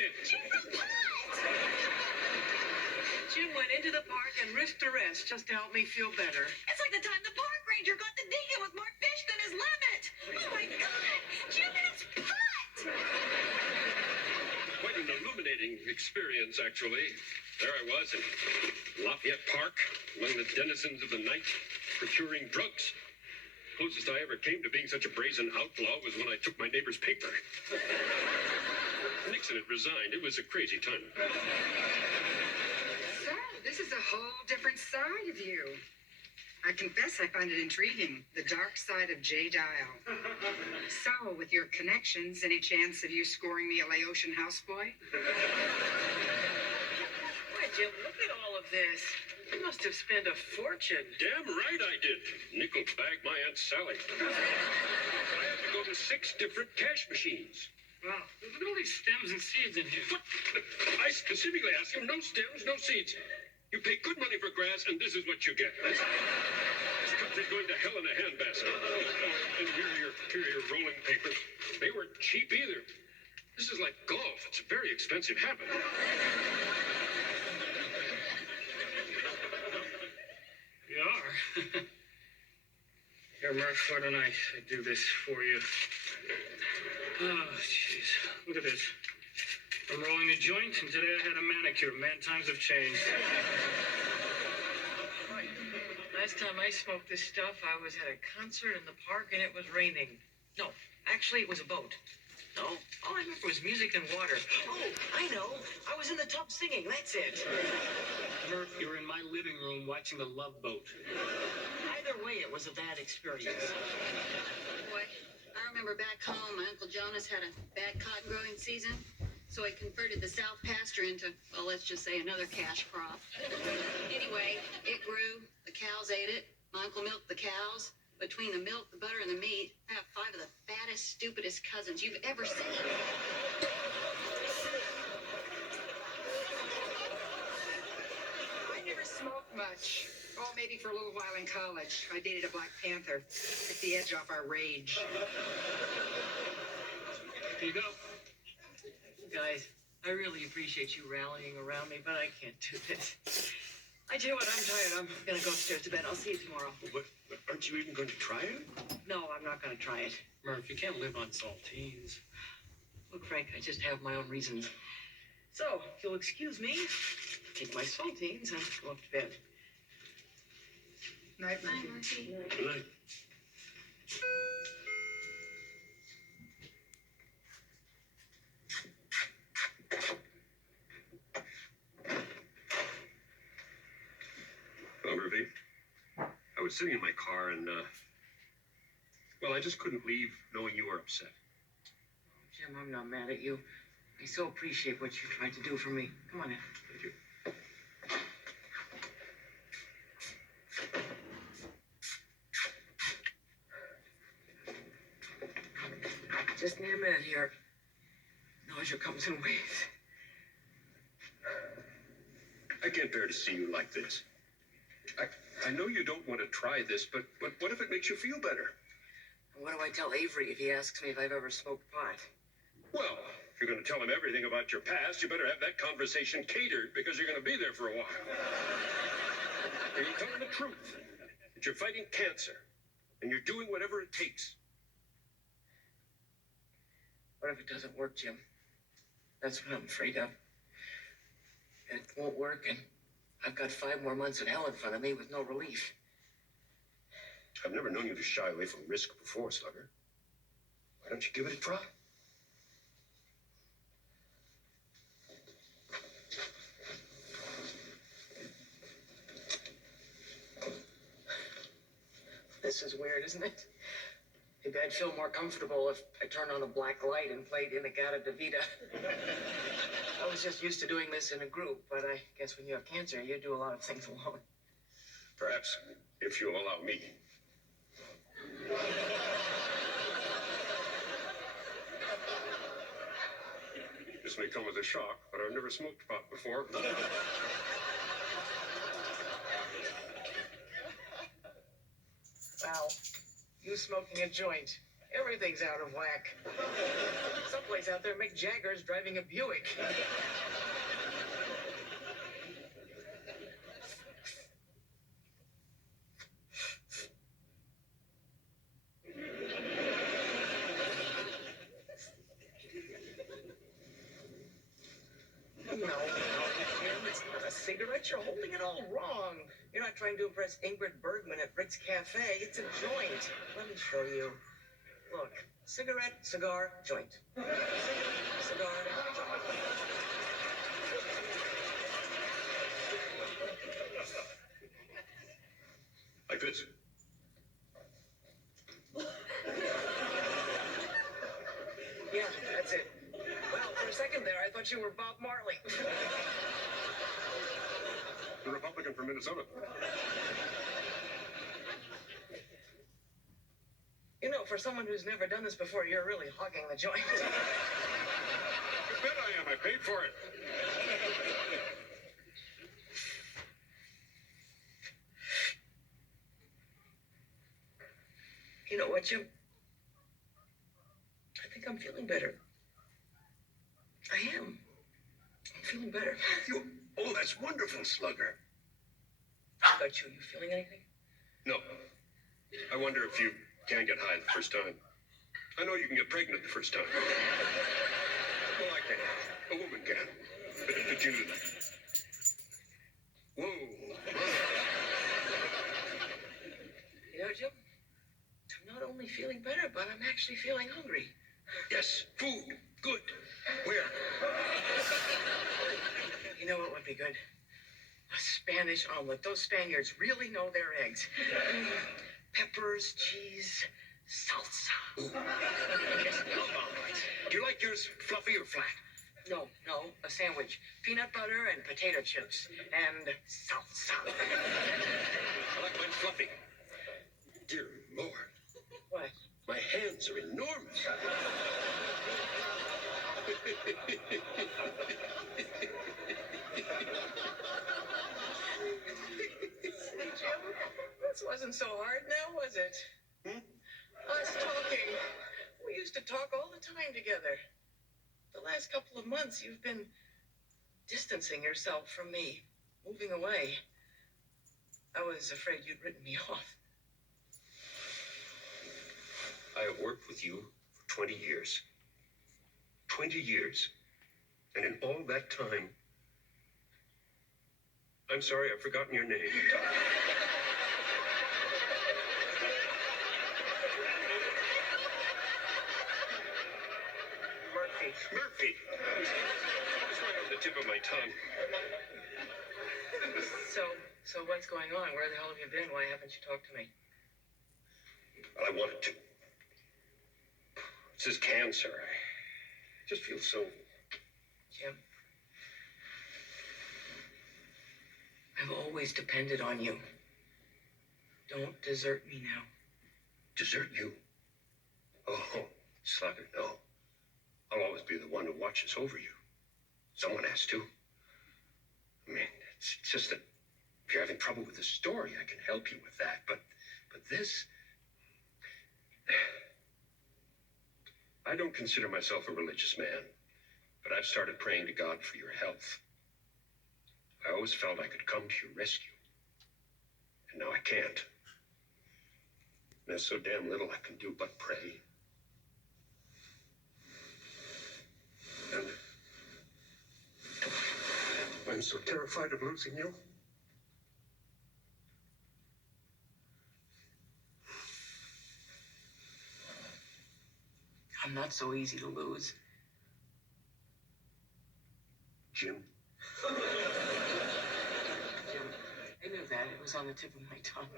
Jim went into the park and risked arrest just to help me feel better. It's like the time the park ranger got the deacon with more fish than his limit. Oh my God! Jim is pot! Quite an illuminating experience, actually. There I was in Lafayette Park, among the denizens of the night, procuring drugs. Closest I ever came to being such a brazen outlaw was when I took my neighbor's paper. Nixon had resigned. It was a crazy time. So, this is a whole different side of you. I confess I find it intriguing. The dark side of J. Dial. So, with your connections, any chance of you scoring me a Laotian houseboy? Why, Jim, look at all of this. You must have spent a fortune. Damn right I did. Nickel bagged my Aunt Sally. I had to go to 6 different cash machines. Wow, look at all these stems and seeds in here. What? I specifically asked him, no stems, no seeds. You pay good money for grass, and this is what you get. This country's going to hell in a handbasket. And here are your rolling papers. They weren't cheap either. This is like golf. It's a very expensive habit. You are. Here, Murph, why don't I do this for you? Oh, jeez. Look at this. I'm rolling a joint, and today I had a manicure. Man, times have changed. Last time I smoked this stuff, I was at a concert in the park and it was raining. No, actually, it was a boat. No, all I remember was music and water. Oh, I know. I was in the tub singing. That's it. Murph, you were in my living room watching The Love Boat. Either way, it was a bad experience. Boy, I remember back home, my Uncle Jonas had a bad cotton growing season. So he converted the South pasture into, well, let's just say another cash crop. Anyway, it grew. The cows ate it. My uncle milked the cows. Between the milk, the butter, and the meat, I have 5 of the fattest, stupidest cousins you've ever seen. I never smoked much. Oh, maybe for a little while in college. I dated a Black Panther. Took the edge off our rage. Here you go. Guys, I really appreciate you rallying around me, but I can't do this. I tell you what, I'm tired. I'm gonna go upstairs to bed. I'll see you tomorrow. What? Aren't you even going to try it? No, I'm not gonna try it. Murph, you can't live on saltines. Look, Frank, I just have my own reasons. So, if you'll excuse me, take my saltines and go up to bed. Night, Bye, Murphy. Murphy. Good night. Hello, Murphy. I was sitting in my car and, well, I just couldn't leave knowing you were upset. Jim, I'm not mad at you. I so appreciate what you tried to do for me. Come on in. Thank you. Just need a minute here. Nausea comes in waves. I can't bear to see you like this. I know you don't want to try this, but what if it makes you feel better? What do I tell Avery if he asks me if I've ever smoked pot? Well, if you're going to tell him everything about your past, you better have that conversation catered because you're going to be there for a while. And you tell him the truth, that you're fighting cancer, and you're doing whatever it takes. What if it doesn't work, Jim? That's what I'm afraid of. It won't work, and I've got 5 more months in hell in front of me with no relief. I've never known you to shy away from risk before, Slugger. Why don't you give it a try? This is weird, isn't it? Maybe I'd feel more comfortable if I turned on a black light and played Inagata Davida. I was just used to doing this in a group, but I guess when you have cancer, you do a lot of things alone. Perhaps, if you'll allow me. This may come as a shock, but I've never smoked pot before. Wow, you smoking a joint Everything's out of whack. Someplace out there, Mick Jagger's driving a Buick. No, Jim, it's not a cigarette. You're holding it all wrong. You're not trying to impress Ingrid Bergman at Rick's Cafe. It's a joint. Let me show you. Look, cigarette, cigar, joint. Cigar, joint. Like this. Yeah, that's it. Well, for a second there, I thought you were Bob Marley. The Republican from Minnesota. You know, for someone who's never done this before, you're really hogging the joint. You bet I am. I paid for it. You know what, Jim? I think I'm feeling better. I am. I'm feeling better. Oh, that's wonderful, Slugger. How about you? You feeling anything? No. I wonder if you can get high the first time. I know you can get pregnant the first time. Well, I can. A woman can. But you... Whoa. You know, Jim? I'm not only feeling better, but I'm actually feeling hungry. Yes, food. Good. Where? You know what would be good? A Spanish omelet. Those Spaniards really know their eggs. Peppers, cheese, salsa. Yes, do you like yours fluffy or flat? No, a sandwich. Peanut butter and potato chips. And salsa. I like mine fluffy. Dear Lord, What? my hands are enormous. Jim, this wasn't so hard now, was it? Us talking. We used to talk all the time together. The last couple of months, you've been distancing yourself from me, moving away. I was afraid you'd written me off. I have worked with you for 20 years. 20 years. And in all that time, I'm sorry, I've forgotten your name. Murphy. Murphy. It's right on the tip of my tongue. So what's going on? Where the hell have you been? Why haven't you talked to me? Well, I wanted to. It's this cancer. I just feel so... Jim, I've always depended on you. Don't desert me now. Desert you? Oh, Slugger, no. I'll always be the one who watches over you. Someone has to. I mean, it's just that if you're having trouble with the story, I can help you with that. But this... I don't consider myself a religious man, but I've started praying to God for your health. I always felt I could come to your rescue. And now I can't. There's so damn little I can do but pray. And I'm so terrified of losing you. I'm not so easy to lose. Jim, Jim, I knew that. It was on the tip of my tongue.